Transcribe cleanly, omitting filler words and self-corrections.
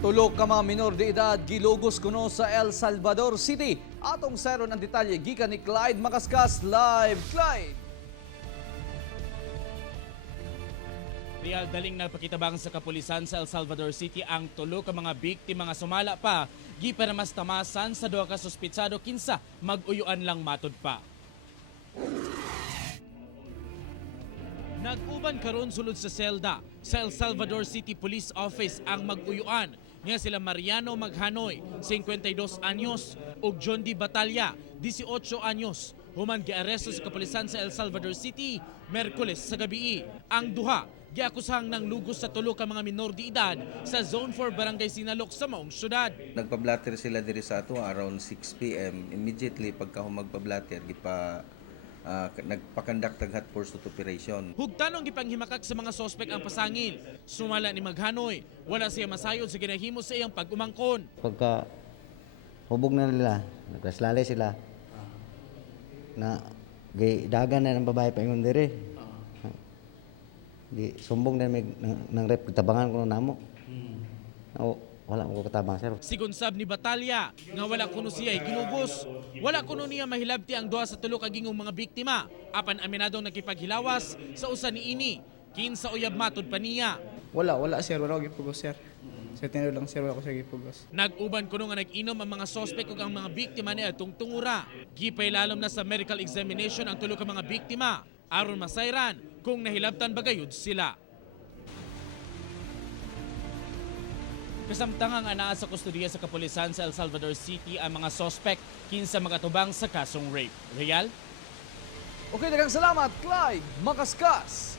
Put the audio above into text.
Tulog ka mga minor de edad gilugos kuno sa El Salvador City. Atong sero ng detalye gikan ni Clyde Makaskas live. Clyde! Real daling nagpakitabang sa kapulisan sa El Salvador City ang tulo ka mga biktima nga sumala pa giparamas tamasan sa duha ka suspitsado kinsa mag-uyuan lang matud pa. Nag-uban karon sulod sa selda sa El Salvador City Police Office ang mag-uyuan nga sila Mariano Maghanoy, 52 anyos, ug John D. Batalya, 18 anyos. Human giaresto sa kapulisan sa El Salvador City Merkules sa gabi. Ang duha giakusang ng lugos sa tulo ka mga minor de edad sa Zone 4 Barangay Sinalok sa maong syudad. Nagpa-blatter sila diri sa ato around 6 p.m. Immediately pagka magpa-blatter nagpakandak tag hot pursuit operation. Hugtanong gipanghimakak sa mga sospek ang pasangil. Sumala ni Maghanoy, wala siya masayod sa ginahimo sa iyang pag-umangkon. Pagka hubog na nila, nagkaslalay sila na dagan na ng babae pa ingon diri. Di sumbong na may nang rep tabangan ko namo. Wala ko katabang sir. Sigon sab ni Batalya nga wala kuno siya ginugos. Wala kuno niya mahilabti ang duha sa tulo ka gingong mga biktima. Apan aminadong nakipaghilawas sa usa niini. Kinsa uyab matud pa niya. Wala sir, wala ko gipugos sir. Sa tinuro lang sir, wala ko siya gipugos. Nag-uban kuno nga nag-inom ang mga sospek ug ang mga biktima ni atong tungura. Gipay lalom na sa medical examination ang tulo ka mga biktima aron masayran kung nahilabtan ba gayud sila. Kasamtangang anaa sa kustudiya sa kapulisan sa El Salvador City ang mga sospek kinsa magatubang sa kasong rape. Real? Okay, daghang salamat Clyde Makaskas.